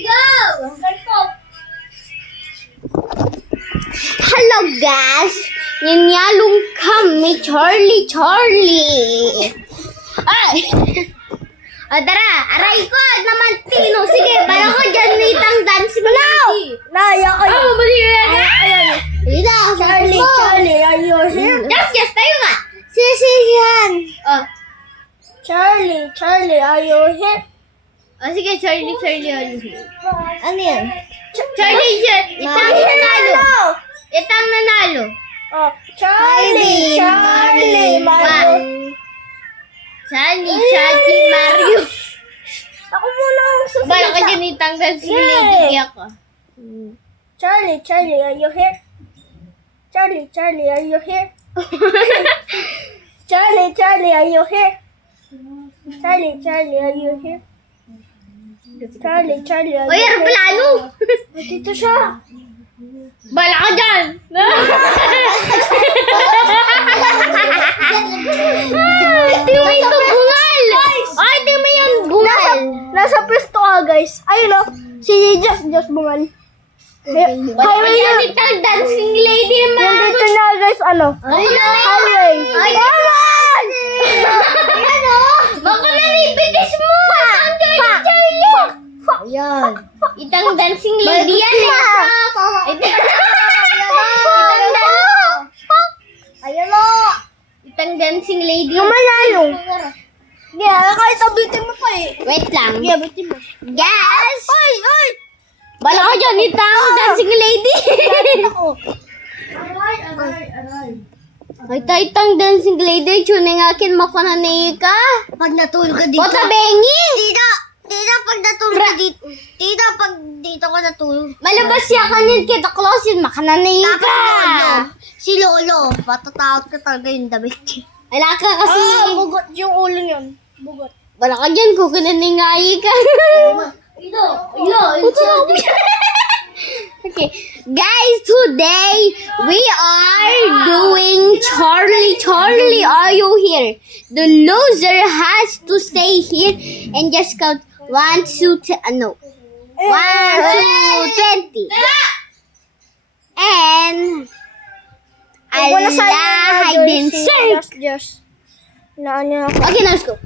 go! Hello guys! Nyanyalong kami, Charlie. Ay! O tara, aray ko naman Tino. Sige, para ko dyan nitang dancing lady. Ayoko yun. Mali yan. Ida, Charlie, are you here? Yes, tayo nga. Sisihan. Oh. Charlie, are you here? Oh, sige, Charlie, are you here? Ano yan? Charlie, itang nanalo. Itang nanalo. Oh, Charlie, Mario. Charlie, Mario. Ako muna ang susunod. Bala ka dyan itang dancing lady ako. Charlie, are you here? Charlie, are you here? Charlie, are you here? Charlie, are you here? Charlie, are you Oy, here? aeroplano. Dito siya. Bala ka dyan. Di mo ito bungal. Ay, di mo yung bungal. Nasa pwesto ka, guys. Ayun o. Si Just bungal. Highway Yan na. itang dancing lady naman. Nandito na, guys. Ano? Highway. Ay, ano? Baka nalipitis mo. Ang Charlie. Ayan. Itang dancing lady yan eh. Ayan o. Itang dancing lady. Yung manalo. Yeah, kahit abitin mo pa eh. Wait lang. Yeah, abitin mo. Yes! Ay! Bala ka dyan, itang dancing lady. Ako. Ay, itang dancing lady. Tuning akin makunanay ka. Pag natulog ka dito. Bota bengi. Tita, pag natulog ka dito. Tita, pag dito ka natulog. Malabas siya kanyan kita closet. Makananay ka. Si Lolo. Patatakot ka talaga yung damit. Wala ka kasi. bugot yung ulo yun. Bugot. Wala ka dyan kung kananay ka. Okay, guys, today we are doing Charlie, are you here? The loser has to stay here and just count 1, 2, 10, 1, 2, 20. And Allah hide and seek. Just. Naano ako. Okay, now let's go.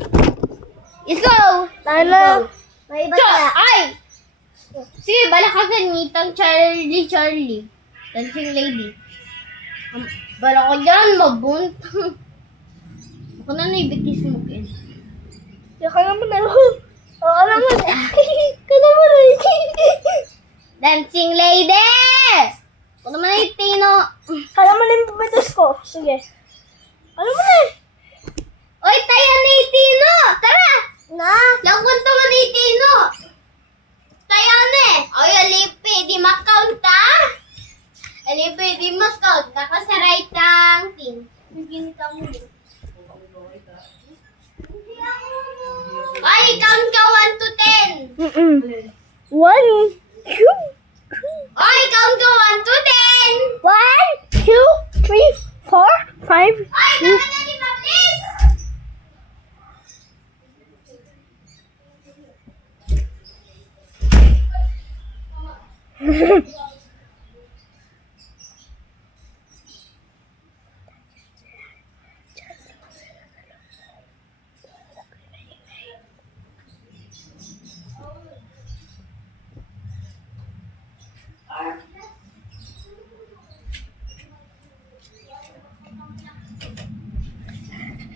Let's go. Ano? May iba Ay! Sige, bala ka ganitang Charlie. Dancing lady. Bala ko dyan, mabuntang. Ako na naibitis mo, Ken. Ka naman na. Oo naman. Ka naman na. Dancing lady! Ako naman na Tino. Ka naman na yung bibitis ko. Sige. Ano mo na? Oy, tayo na Tino! Tara! Na? Lagon to man Tino! Tayo na eh! Oy, alipe, di makount ha? Alipe, di makount. Kakasaray tang tin. Naging kang mo. Ay, count ka 1 to 10. 1, 2, Ay, count ka 1 to 10. 1, 2, 3, 4, 5. Ay, dapat na di ba, please?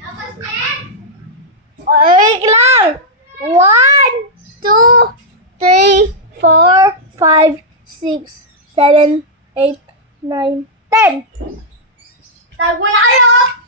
Tapos na? Wait lang. 1, 2, 3, 4, 5, 6, 7, 8, 9, 10. Tago na kayo!